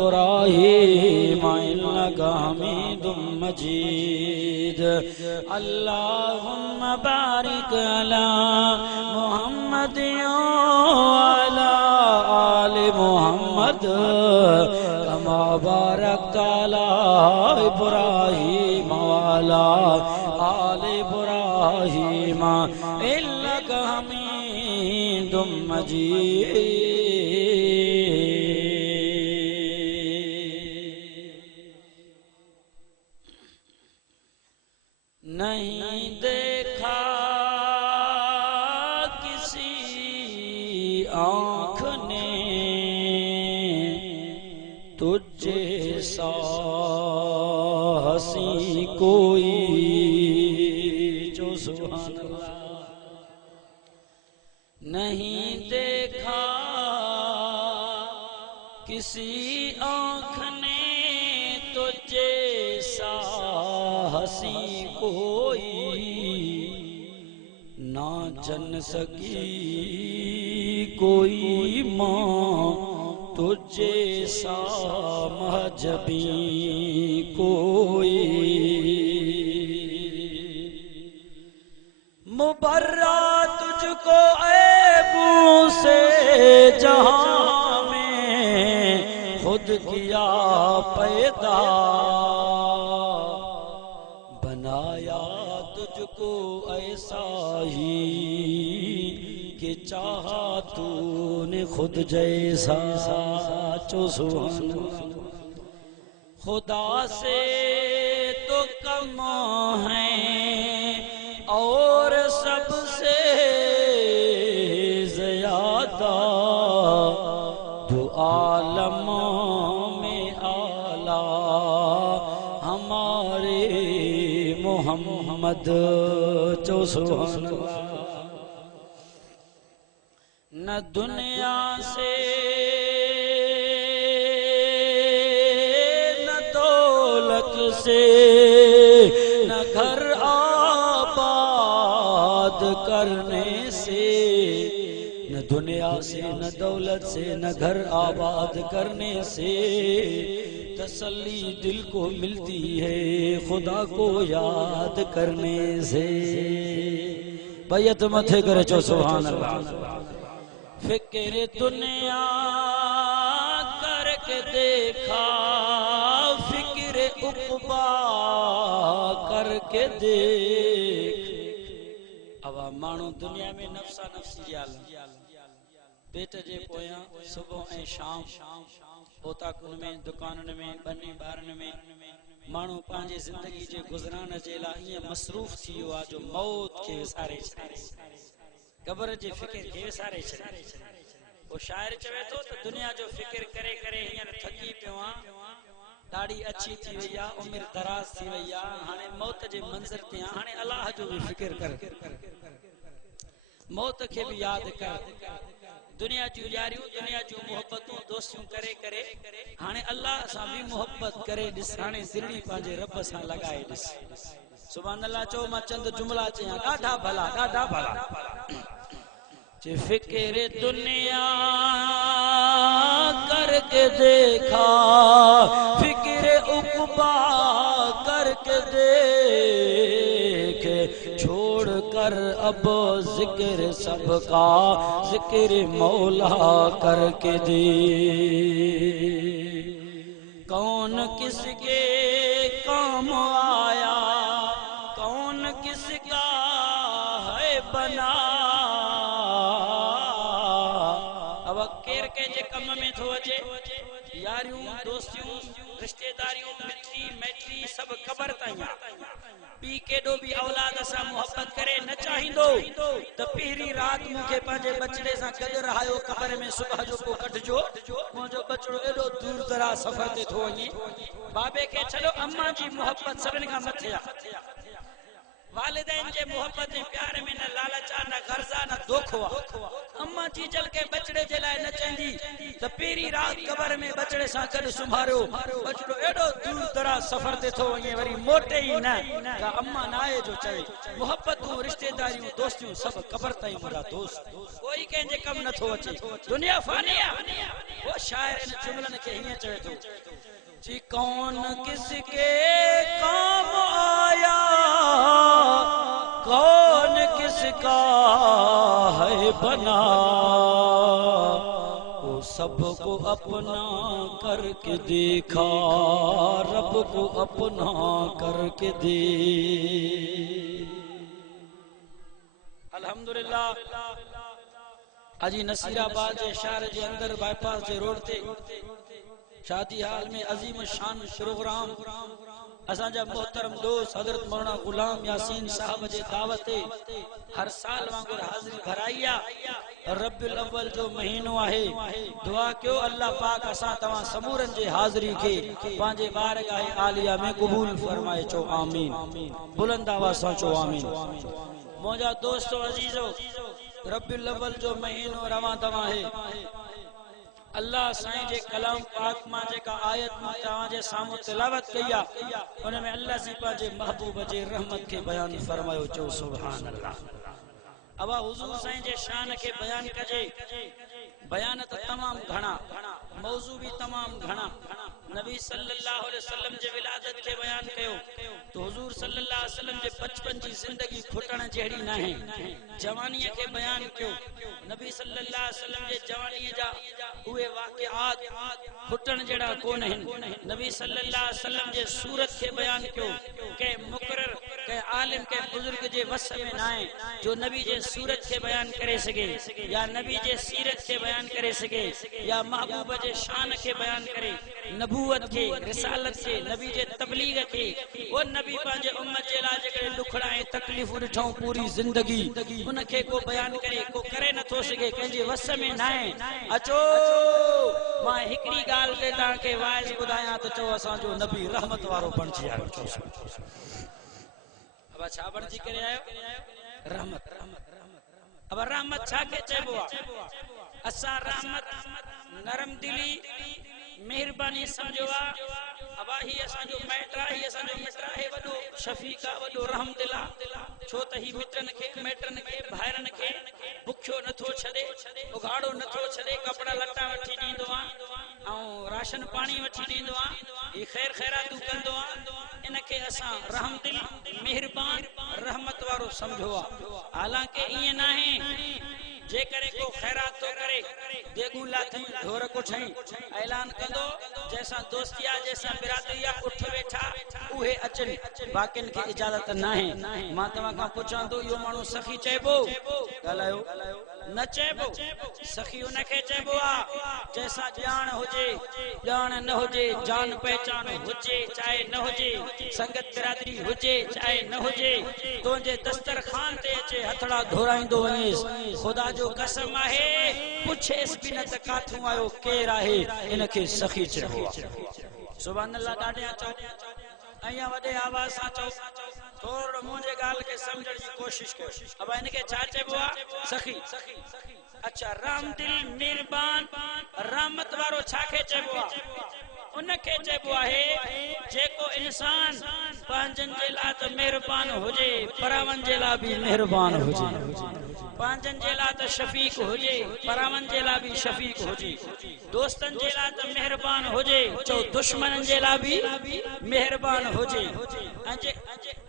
इब्राहीम इन्नका हमीदुम मजीद। अल्लाहुम्मा बारिक अला मुहम्मद अला आलि मुहम्मद कमा बारकता अला इब्राहीम अला आलि इब्राहीम इन्नका हमीदुम मजीद। नहीं देखा किसी आँख ने तुझ जैसा हंसी कोई, जो सुभान अल्लाह। नहीं देखा किसी आँख ने तुझ जैसा हंसी कोई, ना जन सकी कोई माँ तुझ जैसा महजबी कोई। मुबर्रा तुझको ऐबों से जहां में खुद किया पैदा, बनाया तुझको ऐसा ही कि चाहा तूने खुद जैसा, जो सुभान अल्लाह। खुदा से तो कम है और सबसे ज्यादा, दो आलमों में आला हमारे मोहम्मद, जो सुभान अल्लाह। न दुनिया से न दौलत से न घर आबाद करने से, न दुनिया से न दौलत से न घर आबाद करने से तसल्ली दिल को मिलती है खुदा को याद करने से। बैयत मथे करे जो सुभान अल्लाह। फिक्र दुनिया करके देखा, फिक्र उक़बा करके देख। अब माण्हू दुनिया में नफ़्सा नफ़्सी पेट जे पोयां सुबह ऐं शाम ओताकुन में दुकाननि में बनी ॿारनि में माण्हू पंहिंजे ज़िंदगी जे गुज़रान जे लाइ ईअं मसरूफ़ थी वियो आहे जो मौत खे विसारे छॾे, क़ब्र जे फ़िक्र खे विसारे छॾे। वो शाइर चवे थो त दुनिया जो फ़िक्र करे करे हींअर थकी पियो आहियां, ॾाढी अच्छी थी वई आहे, उमिरि दराज़ थी वई आहे, हाणे मौत जे मंज़र ते आहियां, हाणे अलाह जो बि फ़िक्र कर, मौत खे बि यादि कर। दुनिया जूं यारियूं दुनिया जूं मोहब्बतूं दोस्तियूं करे करे हाणे अल्लाह सां बि मोहब्बत करे ॾिस, हाणे दिलि पंहिंजे रब सां लॻाए ॾिस। सुभान अल्लाह। चओ मां चंद जुमला चयां, ॾाढा भला ॾाढा भला। जे फिक्र दुनिया करके देखा, फिक्र उक़बा करके देख, छोड़ कर अब जिक्र सबका जिक्र मौला करके दे। कौन किसके काम आया, कौन किसका है बना, अब केर के जे कम में थो अचे, यारियूं दोस्तियूं रिश्तेदारियूं मिठी मैत्री सब ख़बर ताईं। पी केॾो बि औलाद सां मोहब्बत करे न चाहींदो त पहिरीं रात मूंखे पंहिंजे बचड़े सां गॾु रहायो, क़ब्र में सुबह जो को कढिजो, मुंहिंजो बचड़ो एॾो दूर दराज सफ़र ते थो वञे। बाबे खे छॾो, अम्मा जी मोहब्बत सभिनि खां मथे आहे। वालिदैन जे मोहब्बत ऐं प्यार में न लालच आ, न गर्जा, न दोखो आ। अम्मा चीचल के बचड़े जे लाइ न चंदी त पेरी रात कबर में बचड़े सां गॾु सुम्हारियो। बचड़ो एॾो दूर दराज सफ़र ते थो वञे, वरी मोटे ई न त अम्मा नाए जो चवे। मोहब्बतूं, रिश्तेदारियूं, दोस्तियूं सभु कबर ताईं मुंहिंजा दोस्त, कोई कंहिंजे कम नथो अचे। दुनिया फानी आहे। वो शाइर इन जुमलनि खे हीअं चवे थो जी कौन किसके काम आया, कौन किसका है बना, वो सबको अपना करके देखा, रब को अपना करके दे। अल्हम्दुलिल्लाह अजी नसीराबाद जे शहर जे अंदर बाईपास जे रोड ते शादी हाल में अजीम शान प्रोग्राम असांजा मोहतरम दोस्त हजरत मौलाना गुलाम यासीन साहब जे दावत ते हर साल वांगुर हाज़िरी भराई आहे। रब्बुल अव्वल जो महीनो आहे। दुआ कयो अल्लाह पाक असां तव्हां समूरन जे हाज़िरी खे पंहिंजे बारगाह आलिया में क़बूल फरमाए। चो आमीन। बुलंद आवाज़ सां चो आमीन। मुंहिंजा दोस्तो अजीजो, रब्बुल अव्वल जो महीनो रवां तवां है। अल्लाह साईं जे कलाम पाक मां जेका आयत मां तव्हां जे साम्हूं तिलावत कई आहे उन में अल्लाह जी पंहिंजे महबूब जे रहमत खे बयान फरमायो। चो सुभान अल्लाह। अब हुजूर साईं जे शान के बयान कजे। बयान तो तमाम घणा, मौजू भी तमाम घणा। नबी सल्लल्लाहु अलैहि वसल्लम जे विलादत के बयान कयो तो हुजूर सल्लल्लाहु अलैहि वसल्लम जे बचपन जी जिंदगी खुटण जहिड़ी न है। जवानी के बयान कयो नबी सल्लल्लाहु अलैहि वसल्लम जे जवानी जा उहे वाक़िआत खुटण जड़ा कोन हैं। नबी सल्लल्लाहु अलैहि वसल्लम जे सूरत के बयान कयो के मुकर्रर के आलिम के बुजुर्ग जे वस में ना है जो नबी जे सूरत के बयान करे सके या नबी जे सीरत के बयान करे सके या महबूब जे शान के बयान करे, नबूवत के, रिसालत के, नबी जे तबलीग के। वो नबी पांजे उम्मत जे लाज करे दुखड़ा ऐं तकलीफ ॾिठो पूरी जिंदगी उनके को बयान करे को करे न थो सके, कंहिंजे वस में ना है। अचो मां हिकड़ी गाल ते ता के वाइज बुधाया तो चो असा जो नबी रहमत वारो बणजी आयो। अब छा बणजी करे आयो? रहमत। अब रहमत छा के चइबो आ? असा रहमत नरम दिली मेहरबानी समझो आ। अब ही असा जो मैट्रा ही असा जो मित्रा है वडो शफीका वडो रहम दिला। छो त ही मित्रन के मैट्रन के भाइरन के भुखियो नथो छदे, उघाड़ो नथो छदे, कपड़ा लट्टा वठी दींदो आ और राशन पानी वठी दींदो आ। ये खैर खैरातू कंदो आ। इनके असा रहम दिल मेहरबान रहमत वारो समझो आ। हालांकि ये ना है जे करे को खैरात तो करे देगू लाथई ढोर को छई ऐलान कंदो जैसा दोस्तिया जैसा बिरादरिया उठ बैठा उहे अचन, बाकिन के इजाजत ना है। मां तवा का पुछां तो यो मानु सखी चेबो गलायो न चेबो। सखी उनके चेबो आ जैसा जान होजे, जान न होजे, जान पहचान होजे चाहे न होजे, संगत बिरादरी होजे चाहे न होजे, तो जे दस्तरखान ते अचे हथड़ा धोराइंदो वनेस। खुदा जो कसम आहे पुछेस भी न त काथू आयो केर आहे, इनके सखी चइबो आ। सुभान अल्लाह। ॾाढे चओ अया वडे आवाज सा चओ, थोड़ो मुंहिंजे गाल के समझण जी कोशिश कयो। अब इनके छा चइबो आ? सखी। अच्छा राम दिल मेहरबान रहमत वारो छा के चइबो आ? उनके चइबो आहे जेको इंसान पंहिंजन जे लाइ त मेहरबान हुजे, परावन जे लाइ भी मेहरबान हुजे, पंहिंजन जे लाइ त शफीक हुजे, परावन जे लाइ भी शफीक हुजे, दोस्तन जे लाइ त मेहरबान हुजे, चो दुश्मनन जे लाइ भी मेहरबान हुजे।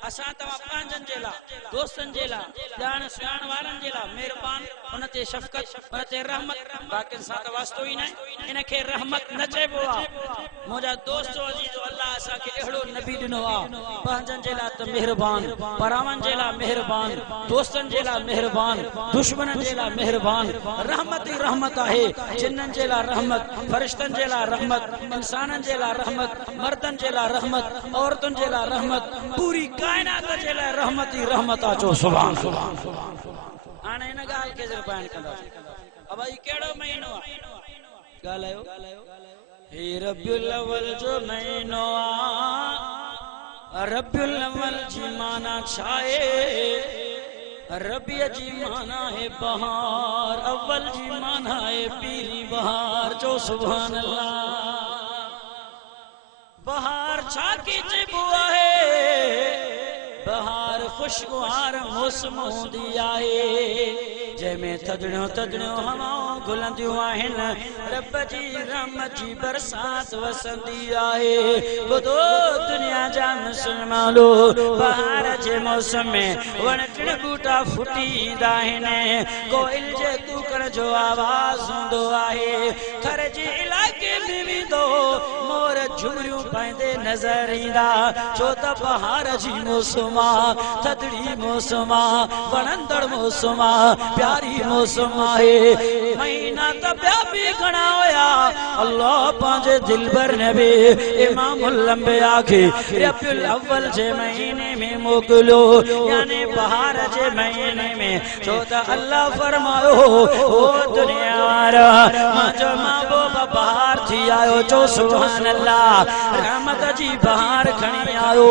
असा तवा पंहिंजन जे लाइ, दोस्तन जे लाइ, ॼाण सुञाण वारन जे लाइ मेहरबान, उन ते शफकत, उन ते रहमत, बाकिन सां त वास्तो ई न। इनके रहमत न चइबो आ। मुंहिंजा दोस्तो अजीजो अल्लाह असा के एड़ो नबी दिनो आ पंहिंजन जे लाइ त मेहरबान, परावन जे लाइ मेहरबान, दोस्तन जे लाइ मेहरबान, दुश्मनन जे लाइ मेहरबान। रहमत ही रहमत आहे। जिन्नन जे लाइ रहमत, फरिश्तन जे लाइ रहमत, इंसानन जे लाइ रहमत, मर्दन जे लाइ रहमत, औरतन जे लाइ रहमत, पूरी कायनात जे लाइ रहमत ही रहमत आ। चो सुभान अल्लाह। हाणे इन गाल के जर बयान कंदा। अब ई केड़ो महीनो आ? गालायो हे रब्बुल अव्वल जो महीनो आ, रबियुल अव्वल जी माना छाए, रबिया जी माना है बहार, अव्वल जी माना है पीली बहार। जो सुभान अल्लाह। बहार छाकी च बुआ है, बहार खुशगवार मौसम हूंदी आहे, जंहिंमें थधड़ियों थधड़ियों हवाऊं घुलंदियूं आहिनि, रब जी रहमत जी बरसात वसंदी आहे। ॿुधो दुनिया जा मुस्लमानो, बहार जे मौसम में वण टिण ॿूटा फुटी ईंदा आहिनि, कोयल जे कूकण जो आवाज़ हूंदो आहे, थर जे इलाइक़े में वेंदो मोर झुमरियूं पाईंदे नज़र ईंदा। छो त बहार जी मौसम आ, थधड़ी मौसम आ, वणंदड़ मौसम आ, प्यारी मौसम आहे। महीना त ॿिया बि घणा हुया, अल्लाह पंहिंजे दिलबर नबी इमामुल अंबिया खे रबियुल अव्वल जे महीने में मोकिलियो, यानी बहार जे महीने में। छो त अल्लाह फरमायो, ओ दुनिया वारा मुंहिंजो महबूब बहार थी आयो। जो सुभान अल्लाह। रहमत जी बहार खणी आयो,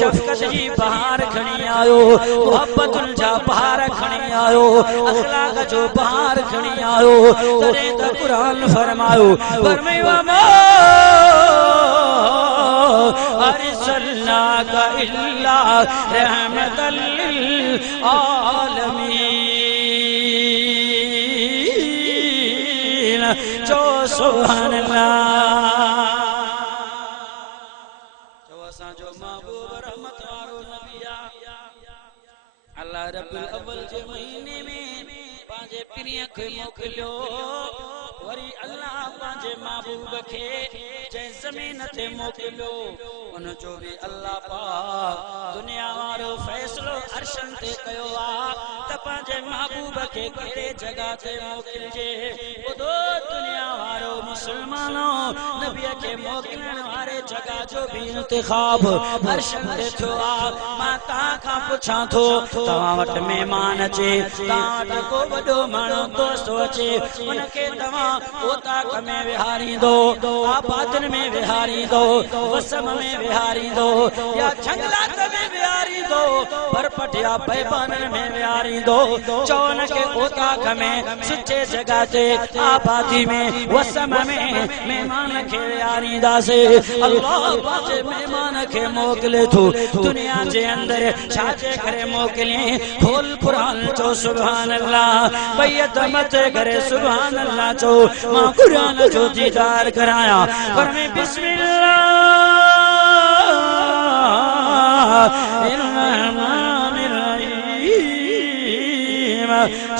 शफ़क़त जी बहार खणी आयो, मोहब्बतुल जा बहार खणी आयो, अखलाक जो बहार खणी आयो। तॾहिं त क़ुरान फरमायो, फरमायो मा अरसलनाका इल्ला रहमतल लिल आलमीन। जो सुभान अल्लाह। अल्लाह रब्बुल अव्वल जे महीने में पंहिंजे पिरीअ खे मोकिलियो, वरी अल्लाह पंहिंजे महबूब खे जंहिं ज़मीन ते मोकिलियो, उन जो बि अल्लाह पाक दुनिया वारो फ़ैसिलो अर्शन ते कयो आहे त पंहिंजे महबूब खे कहिड़े जॻह ते मोकिलिजे। ॿुधो दुनिया वारो मुस्लमानो, नबीअ खे मोकिलण वारे जॻह जो बि इंतिखाब अर्शन ते थियो आहे। मां तव्हां खां पुछां थो, तव्हां वटि महिमान अचे, तव्हां वटि को वॾो माण्हू दोस्त अचे, उनखे तव्हां ओताक में विहारींदो, आबादन में विहारींदो, वसम में विहारींदो, या जंगलात में विहारींदो, परपट या बैबाननि में विहारींदो। चओ उनखे ओताक में सुठे जॻह ते आबादी में वसम में महिमान खे विहारींदासीं। अल्लाह पंहिंजे महिमान खे मोकिले थो दुनिया जे अंदरि, छाजे करे मोकिले? खोल कुरान चो सुभान अल्लाह। बैत मथे करे सुभान अल्लाह चो। मां कुरान जो दीदार कराया, पर मैं बिस्मिल्लाह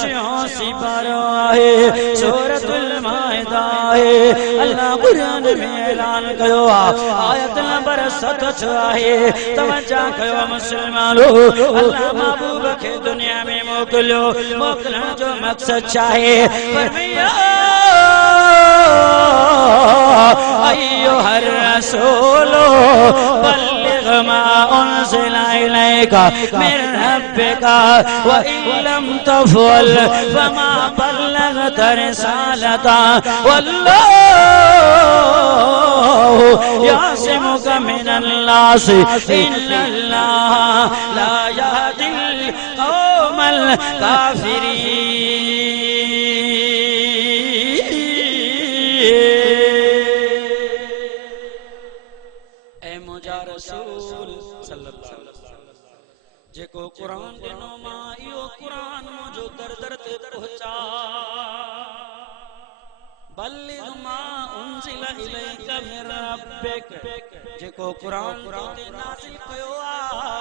छियासी पारा है, सूरतुल माइदा है। अल्लाह कुरान में ऐलान कयो आयत नंबर 7 आहे। तवज्जो कयो मुस्लमानो, अल्लाह महबूब खे दुनिया में मोकिलियो, मोकिलण जो मकसद चाहे फरमाया अय्युहर रसूलो बल्लिग मा उनज़िला इलैका मिन रब्बिका व इल्लम तफ़अल फमा बल्लगत रिसालता वल्लाहु यासिमुका मिनन्नास इन्नल्लाह ला यहदिल कौमल काफिरीन। जेको कुरान ॾिनो मां इहो कुरान मुंहिंजो दर दर ते पहुचा। बल्लिग मा उनज़िला इलैका मिन रब्बिक, जेको कुरान ते नाज़िल कयो आहे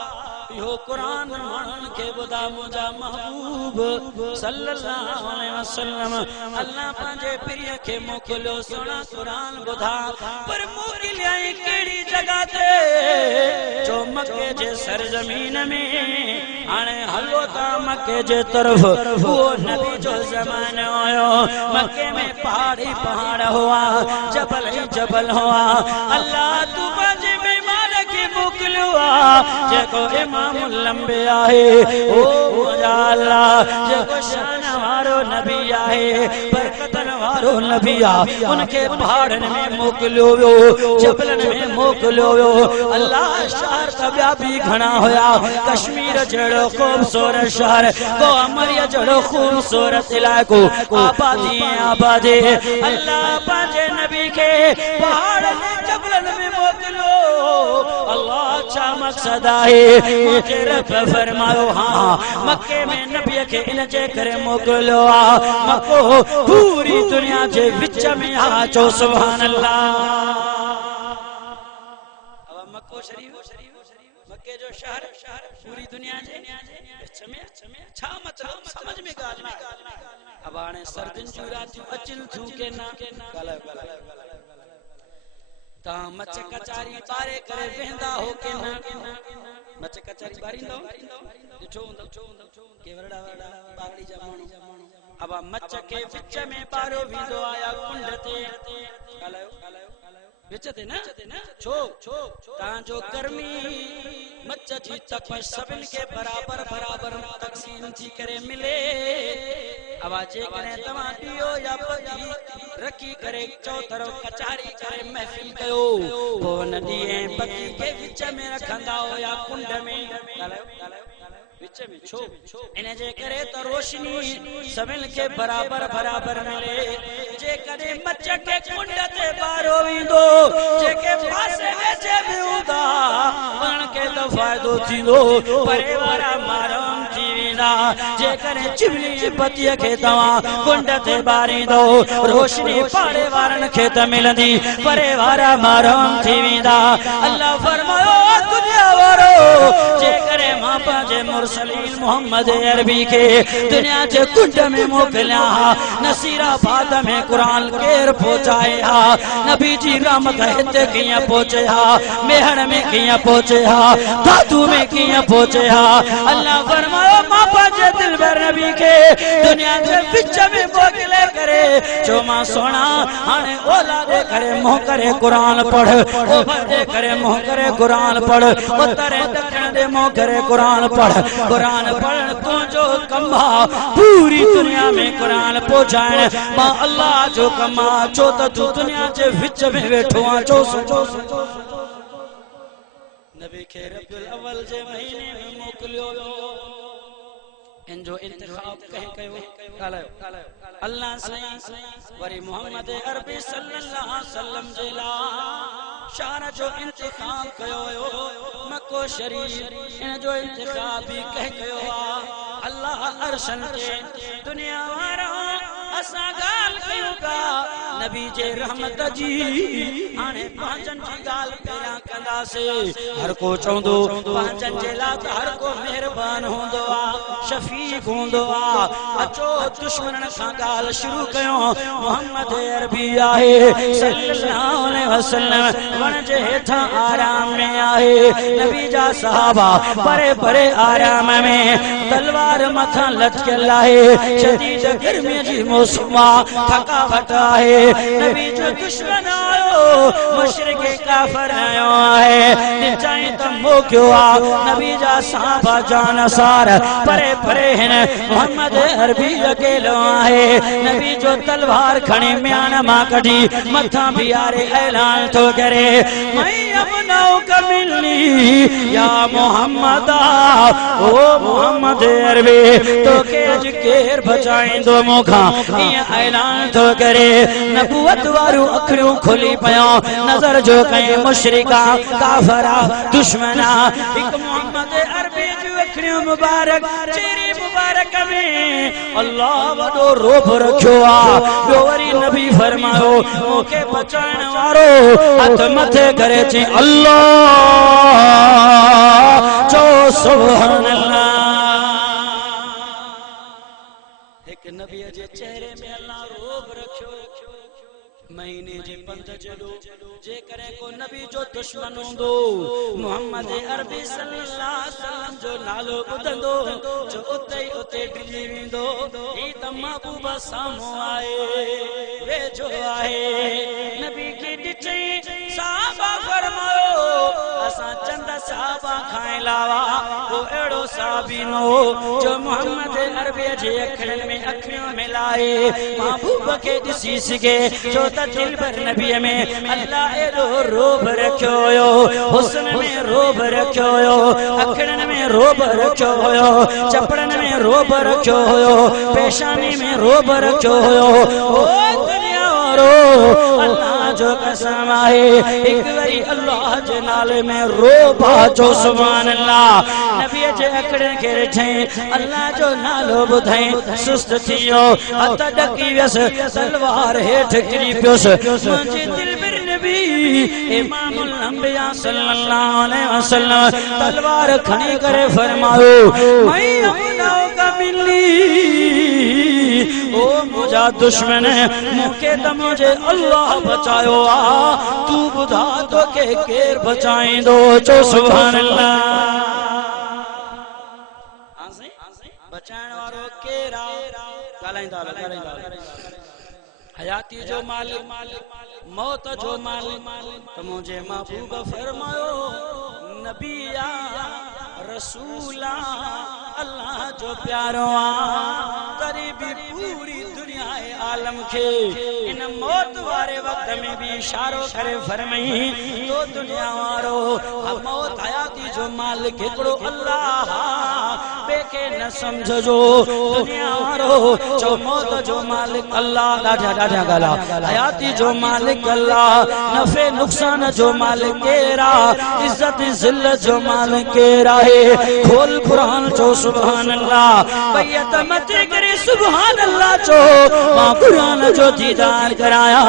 इहो कुरान माण्हुनि खे ॿुधा मुंहिंजा महबूब सल्लल्लाहु अलैहि वसल्लम। अल्लाह पंहिंजे प्रिय खे मोकिलियो सुहिणा कुरान ॿुधा, पर मोकिलियाई कहिड़ी जॻह ते? जो मके जे सरज़मीन में। हाणे हलो था मके जे तरफ़, उहो नबी जो ज़मानो हुयो, मके में पहाड़ ही पहाड़ हुआ, जबल ही जबल हुआ। अल्लाह तू पंहिंजे महिमान खे मोकिलियो आहे जेको इमामुल अंबिया आहे। ओ मुंहिंजा अल्लाह जेको शान वारो नबी आहे, बरकतन वारो नबिया उनके पहाड़न में मोकलियो वियो जबलन में मोकलियो वियो अल्लाह शहर त ॿिया बि घणा हुया कश्मीर जहिड़ो ख़ूबसूरत शहर को अमरिया जहिड़ो ख़ूबसूरत इलाइक़ो आबादी आबादी अल्लाह पंहिंजे नबी खे पहाड़न जबलन में मोकलियो अल्लाह छा मक़सद आहे मुंहिंजे रब फरमायो हाँ मक्के में नबी खे इन जे करे मोकलियो आहे मक्को पूरी दुनिया जे विच में आ चो सुभान अल्लाह अब मक्को शरीफ मक्के जो शहर पूरी दुनिया जे विच में छा मतलब समझ में गाल ना अब हाणे सर्दिन जूं रातियूं अचनि थियूं के ना ता मच कचारी पारे करे वेंदा हो के ना मच कचारी बारींदा ॾिठो हूंदो के वरड़ा बागड़ी जा माण्हू अब मच के विच में पारो वींदो आया कुंड ते ॻाल्हायो विच ते न छो तां जो गर्मी मच जी तपश सभिन के बराबर तक़सीम थी करे मिले अब जे करे तव्हां पियो या पी रखी करे चो तरफ कचारी करे महफिल कयो पोइ नदी ऐं पती के विच में रखंदा हो या कुंड में ॻाल्हायो विच में छो इन जे करे त रोशनी सभिन के बराबर मिले जे करे मच के कुंड ते बारो वेंदो जेके पासे वेझे बि हूंदा उन्हनि खे त फ़ाइदो थींदो परे वारा मारम थी वेंदा जे करे चिमनी जी बत्तीअ खे तव्हां कुंड ते ॿारींदो रोशनी पाड़े वारनि खे त मिलंदी परे वारा मारम थी वेंदा अल्लाह फरमायो दुनिया वारो जे करे मां पंहिंजे मुरसलीन मोहम्मद अरबी के दुनिया जे कुंड में मोकलिया नसीराबाद में कुरान केर पहुंचाए हा नबी जी रहमत हिते कीअं पहुचे हा मेहण में कीअं पहुचे हा दादू में कीअं पहुचे हा अल्लाह फरमायो मां पंहिंजे दिलबर नबी के दुनिया जे विच में मोकले करे जो मां सोना हाणे औलाद करे मुंह करे कुरान पढ़ ओभर दे करे मुंह करे कुरान पढ़ उत्तर दक्षिण दे मुंह करे कुरान पढ़ कुरान पढ़ण तुंहिंजो कम आहे पूरी दुनिया में कुरान पहुचाइण मां अल्लाह जो कम आहे छो त तूं दुनिया जे विच में वेठो आहे चो नबी खे रबिउल अव्वल जे महीने में मोकिलियो वियो इन जो इंतखाब कंहिं कयो ॻाल्हायो अल्लाह साईं वरी मोहम्मद अरबी सल्लल्लाहु अलैहि वसल्लम जे लाइ शान जो इंतखाब कयो हुयो मक्को शरीफ इन जो इंतखाब भी कंहिं कयो आहे अल्लाह अरशन ते दुनिया वारा असां ॻाल्हि कयूं था नबी जे रहमत जी हाणे पंहिंजनि जी ॻाल्हि पहिरियां कंदासीं हर को चवंदो पंहिंजनि जे लाइ त हर को महिरबान हूंदो आहे शफीक हूंदो आहे अचो दुश्मननि खां ॻाल्हि शुरू कयूं मोहम्मद अरबी आहे सल्लल्लाहु अलैहि वसल्लम वण जे हेठां आराम में आहे नबी जा सहाबा परे आराम में तलवार मथां लटकियल आहे शदीद गर्मीअ जी मौसम थकावट आहे नबी जो दुश्मन आयो मुशरिक काफिर आयो आहे चाहे त मोकियो आहे नबी जा सहाबा जानसार परे हिन मोहम्मद अरबी अकेलो आहे नबी जो तलवार खणी म्यान मां कढी मथां बीहारे ऐलान थो करे या मोहम्मद ओ मोहम्मद अरबी तो के अज केर बचाईंदो मूंखां ईअं ऐलान थो करे नबूवत वारियूं अखियूं खुली पयूं नज़र जो कई मुशरिका काफरा दुश्मना हिकु मोहम्मद अरबी जूं अखियूं मुबारक चेहरे मुबारक में अल्लाह वॾो रोब रखियो आहे ॿियो वरी नबी फरमायो मूंखे बचाइण वारो हथ मथे करे चई अल्लाह चो सुभान अल्लाह एक नबी जे चेहरे में अल्लाह रोब रखियो महीने जे पंध जॾो जे करे को नबी जो दुश्मन हूंदो मोहम्मद अरबी सल्लल्लाहु अलैहि वसल्लम जो नालो ॿुधंदो जो उते डिॼी वेंदो ही त महबूब साम्हूं आहे वेझो आहे नबी खे ॾिठई साहबा फरमायो असां चंद साहबा खां अलावा वो अहिड़ो साहबी न हो जो मोहम्मद अरबी जे अखरनि में अखियूं मिलाए महबूब खे ॾिसी सघे छो त दिलबर नबीअ में अल्लाह एॾो रोब रखियो हुयो हुस्न में रोब रखियो हुयो अखरनि में रोब रखियो हुयो चपड़नि में रोब रखियो हुयो पेशानी में रोब रखियो हुयो ओ दुनिया वारो अल्लाह जो कसम आहे एक बारी अल्लाह जे नाले में रोब जो सुभान अल्लाह नबी जे अखरनि खे ॾिठई अल्लाह जो नालो ॿुधाई सुस्त थी वियो हथ ॾकी वियसि तलवार हेठि किरी पियोसि मुंहिंजे दिलबर नबी इमामुल अंबिया सल्लल्लाहु अलैहि वसल्लम तलवार खणी करे फरमायो मैं अपना का मिली ओ मुझा दुश्मन मूंखे त मुझे अल्लाह बचायो आ तू ॿुधा तो के केर बचाईंदो चो सुभान अल्लाह बचाइण वारो केर आ ॻाल्हाईंदा हयाती जो मालिक मौत जो मालिक त मुंहिंजे महबूब फरमायो नबी आ रसूल आ अल्लाह जो प्यारो आ तरी भी पूरी दुनिया आलम के इन मौत वारे वक्त में भी इशारो करे फरमाई तो दुनिया वारो मौत हयाती जो मालिक हिकड़ो अल्लाह बेके न समझो दुनिया वारो जो मौत जो मालिक अल्लाह ॾाढा ॾाढा गाला हयाती जो मालिक अल्लाह नफे नुकसान जो मालिक केरा इज्जत जिल्लत जो मालिक केरा है खोल कुरान जो सुभान अल्लाह बैयत मते करे सुभान अल्लाह चो मां कुरान जो दीदार कराया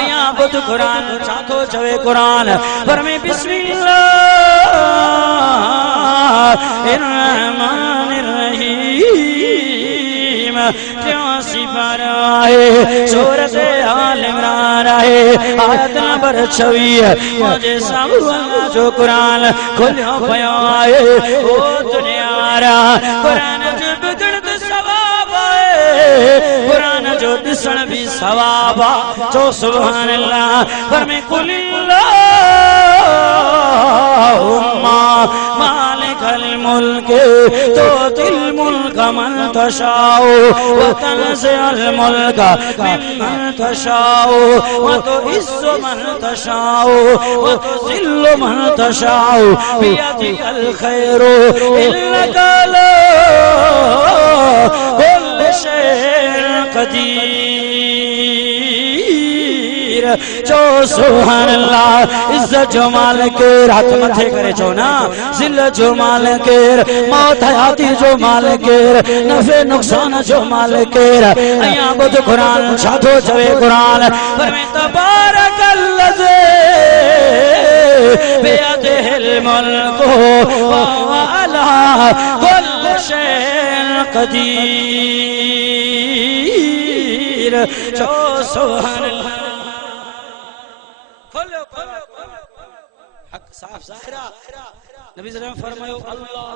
अया बुध कुरान छातो चवे कुरान पर में बिस्मिल्लाह त्योसी पर आए सूरत आल इमरान आए आयत नंबर 26 मुझे सामने जो कुरान खुलियो पयो आए ओ दुनिया वारा कुरान जो ॿुधण त सवाब आहे कुरान जो ॾिसण भी सवाब आहे जो सुभान अल्लाह पर में कुलिल्लाहुम्मा मालिकल मुल्क तुतिल मुल्क मन तशाउ व तनज़िल मुल्क मिम्मन तशाउ व तुइस्सु मन तशाउ व तुज़िल्लु मन तशाउ बियदिकल खैरु इन्नका अला कुल्लि शैइन कदीर जो सुभान अल्लाह इज्जत जो मालिक हाथ मथे करे चो ना जिल्लत जो मालिक मौत हयाती जो मालिक नफे नुकसान जो मालिक अया बुध कुरान छातो चवे कुरान पर में तबारकल्लज़ी बियदिहिल मुल्कु व अला कुल्लि शैइन कदीर जो सुभान अल्लाह हक साफ ज़ाहिरा नबी सल्लल्लाहु अलैहि वसल्लम फरमायो अल्लाह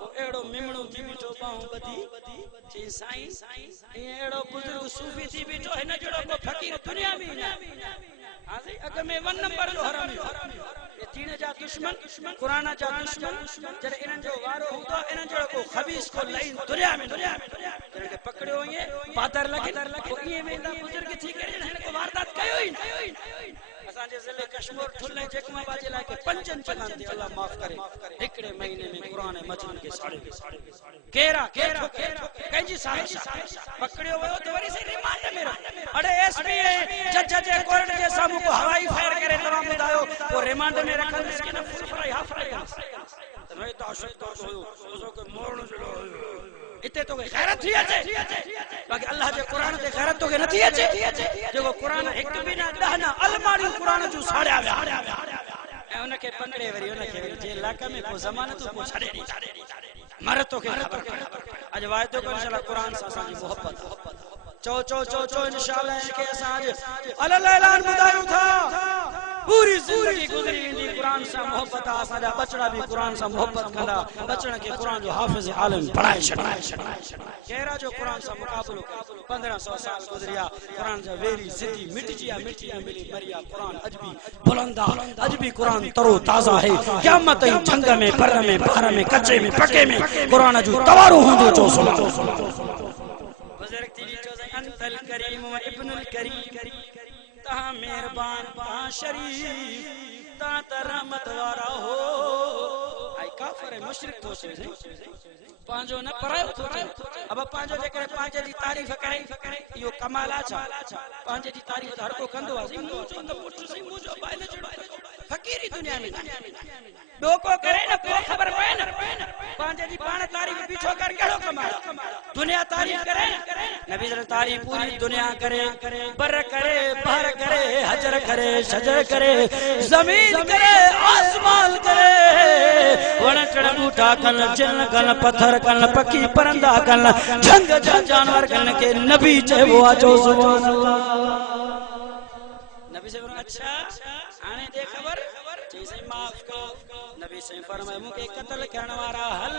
को एड़ो मिमणो थी बिठो बाहू बदी चे साईं एड़ो बुजुर्ग सूफी थी बिठो हिन जड़ो को फकीर दुनिया में ना हां अग में 1 नंबर जो हरामी ये तीन जा दुश्मन कुरान जा दुश्मन जरे इनन जो वारो हुंदो इनन जड़ो को खबीस को लाइन दुनिया में जरे के पकड़ियो ये पादर लगे ये में बुजुर्ग थी करे हिन को वारदात कयो ही असाजे जिले कश्मीर ठुल्ले जकमाबाद जिला के पंजन चलान दे अल्लाह माफ करे एकड़े महीने में कुरान मजनून के साड़े केरा कंजी सारे पकड़ियो वयो तो वरी से रिमांड में अरे एसपी जज जे कोर्ट जे सामू को हवाई फायर करे तमाम बुधायो वो रिमांड में रखल इसके ना फुल फ्राई हाफ फ्राई नहीं तो अशक तो उसो के मोरण जड़ो इते तो गैरत थी अचे बाकी अल्लाह जे कुरान ते गैरत तो के नथी अचे जो कुरान एक भी ना दहना अलमारी कुरान जो साड़या वे उनके पकड़े वरी उनके जे इलाका में को जमानत को छड़े दी मर तो के खबर आज वायदो को इंशाल्लाह कुरान सा साजी मोहब्बत चो इंशाल्लाह के असाज अल्लाह ऐलान बुधायो था पूरी जिंदगी गुजरी इंदी कुरान सा मोहब्बत आसाजा बचड़ा भी कुरान सा मोहब्बत कंदा बचण के कुरान जो हाफिज आलम पढ़ाए छड़ा केरा जो कुरान सा मुकाबलो 1500 साल गुजरिया कुरान जा वेरी जिद्दी मिटजिया मिटी न मिली मरिया कुरान अज भी बुलंदा अज भी कुरान तरो ताजा है क़यामत ई जंग में पर में बाहर में कच्चे में पके में कुरान जो तवारो होंदो चो सुभान बुजुर्ग तेरी चो अंतल करीम व इब्नुल करीम ता मेहरबान ता शरीफ ता रहमत वारा हो आई काफिर है मुशरिक तो से पांजो न परायो तो अब पांजो जे करे पांजे दी तारीफ करे यो कमाल आछा पांजे दी तारीफ हर को कंदो आ सिंह जो त पुट सिंह जो बाइले जड़ो फकीरी दुनिया में डोको करे न को खबर पए न पांजे दी पाण तारीफ पीछो कर केड़ो कमाल दुनिया तारीफ करे नबी जल तारीफ पूरी दुनिया करे बर करे बहर करे हजर करे शजर करे जमीन करे आसमान करे वण चढ़ बूटा कन जिन कन पत्थर कन पकी परंदा कन जंग जानवर कन के नबी चेबो आचो सुभान अल्लाह नबी से अच्छा आने दे खबर जैसे माफ को नबी से फरमाए मुके कत्ल करने वाला हल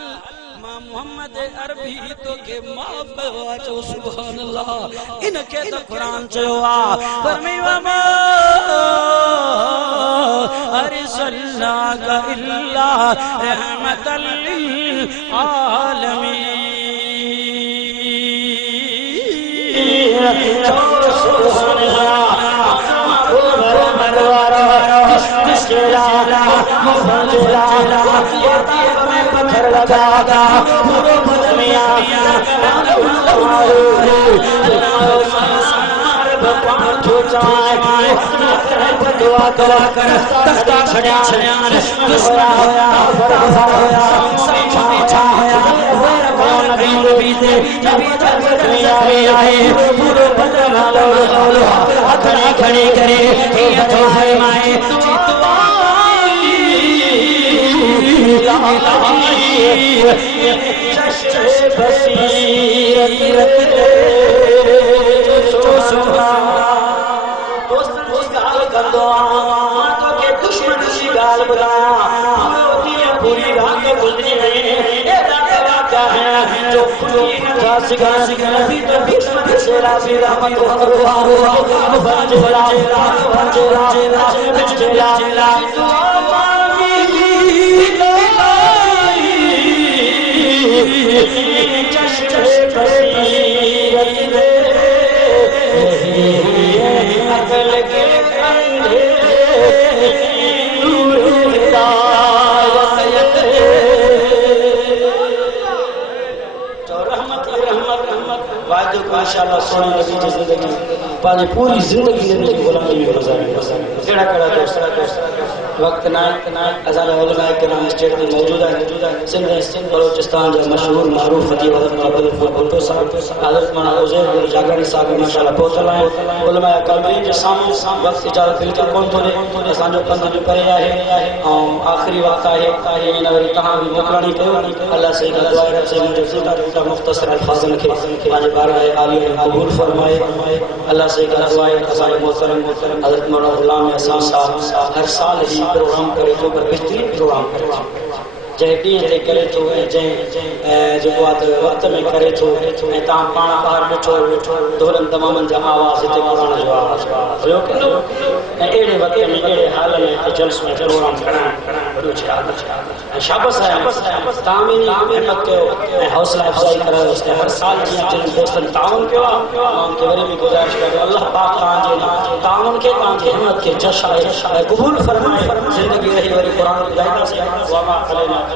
मां मोहम्मद अरबी तो के माफ आचो सुभान अल्लाह इनके तो कुरान चयो आ फरमाया मा अरसलनाका इल्ला रहमतल लिल आलमीन पत्थर लगागा पूरे बदमिया दुआ दुआ कर तख्ता छड़िया दुश्मन होया होया समझा होया नबी दे नबी आए पूरे बदन लो हथड़ी खड़ी करे ये तो फरमाए चश्मे बसीरत तो सुभान दोस्त गाल कंदो तो के दुश्मन सी गाल बुलाया पूरी रात गुजरी नहीं ये वाक़या है जो पूरी नजा सिगा नबी तो दुश्मन से राजी रहमत हुआ बंजरा अकल के अंधे नूर हिदायत तो रहमत वादो को इंशाअल्लाह सोने नबी की जिंदगी पानी पूरी जिंदगी नबी की गुलामी में गुजारी केड़ा केड़ा दोस्त वक्त ना अज़ान उलमा किराम स्टेट में मौजूद है सिंध बलोचिस्तान जो मशहूर मारूफ खतीब हज़रत भुट्टो साहब हज़रत मौलाना उज़ैर बिन जागरी साहब माशाअल्लाह पहुंचल है उलमा कालमीन के सामने वक्त इजाजत बिल्कुल कोन तो असां जो कंद जो करे है आखिरी वक्त है इन वरी तहां भी मोकलानी कयो अल्लाह से दुआ रब से मुझे फुटा मुख्तसर अल्फाजन के माने बारगाह आली में कबूल फरमाए अल्लाह से दुआ है असां मोहतरम हज़रत मौलाना गुलाम हसन साहब हर साल ही प्रोग्राम करे तो बेहतरीन प्रोग्राम करे जै ॾींहं ते करे थो जेको आहे वक़्त में करे थो ऐं तव्हां पाण ॿाहिरि ॾिठो ढोलनि तमामनि जा आवाज़ हिते क़ुरान जो आवाज़ हुयो कंदो ऐं अहिड़े वक़्त में अहिड़े हाल में जल्स में प्रोग्राम कराइण वॾो छा ऐं शाबस आहे तव्हां बि हिम्मत कयो ऐं हौसला अफ़ज़ाई करायो हर साल जीअं टिनि दोस्तनि ताउन कयो आहे मां उनखे वरी बि गुज़ारिश कयो अल्लाह पाक तव्हांजे ताउन खे तव्हांखे हिम्मत खे जश आहे क़बूल फरमाए ज़िंदगी रही वरी क़ुरान ॿुधाईंदासीं